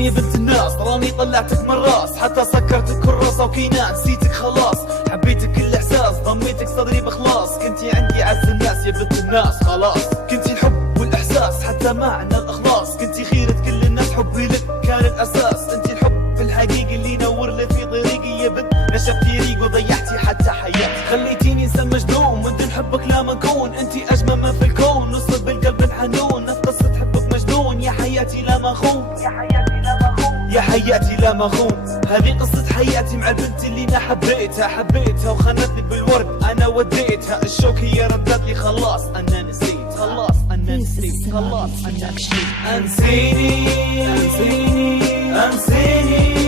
انسيني يا بنت الناس، راني طلعتك من الراس حتى سكرت الكراسة وكينا نسيتك خلاص. حبيتك كل احساس ضميتك صدري بخلاص، كنتي عندي عز الناس يا بنت الناس خلاص. كنتي الحب والاحساس حتى معنى الاخلاص، كنتي خيرة كل الناس حبي لك كان الاساس. انتي الحب في الحقيقي اللي نور لي في طريقي يا بنت، نشفتي ريق وضيعتي حتى حياتي. خليتيني انسان مجنون من دون حبك لا منكون، انتي اجمل ما في الكون نصب بالقلب الحنون. نفس قصة حبك مجنون يا حياتي لا مخون، يا حياتي لا مخون، يا حياتي لا مخون. هذه قصة حياتي مع البنت اللي انا حبيتها وخانتني بالورد انا وديتها. الشوك هي ردت لي خلاص انا نسيت، خلاص انا نسيت، خلاص انا نسيت. انسيني انسيني انسيني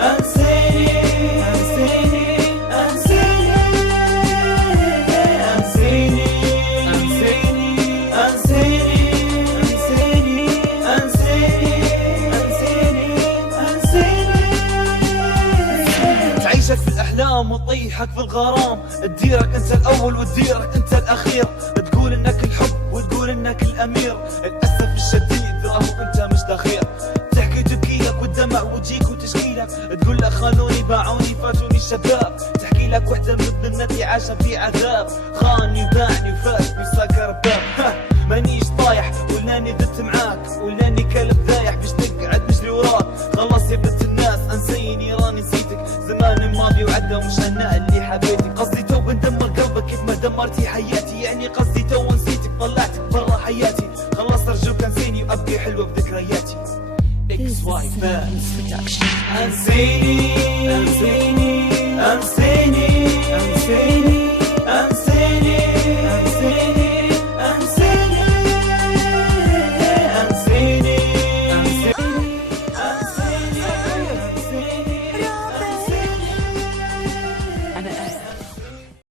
انسيني انسيني تعيشك في الأحلام وتطيحك في الغرام، تديرك أنت الأول وتديرك أنت الأخير، تقول إنك الحب وتقول إنك الأمير. للأسف الشديد راهو أنت مش دخير، تحكي تبكيلك والدمع وتجيك وتشكيلك، تقول لك خانوني باعوني فاتوني الشباب، تحكي لك وحدة من ذنتي عاشا في عذاب، خاني وباعني وفاتني وسكر الباب. مانيش طايح ولاني ذبت معاك ولاني كلب ذايح باش نقعد نجري وراك. خلاص يا بنت الناس انسيني راني نسيتك، زمان ماضي وعدى مش انا اللي حبيتك. قصدي تو بندمر قلبك كيف ما دمرتي حياتي، يعني قصدي تو نسيتك طلعتك برا حياتي. خلاص ارجوك انسيني وابقي حلوة بذكرياتي. اكس واي انسيني انسيني انسيني انسيني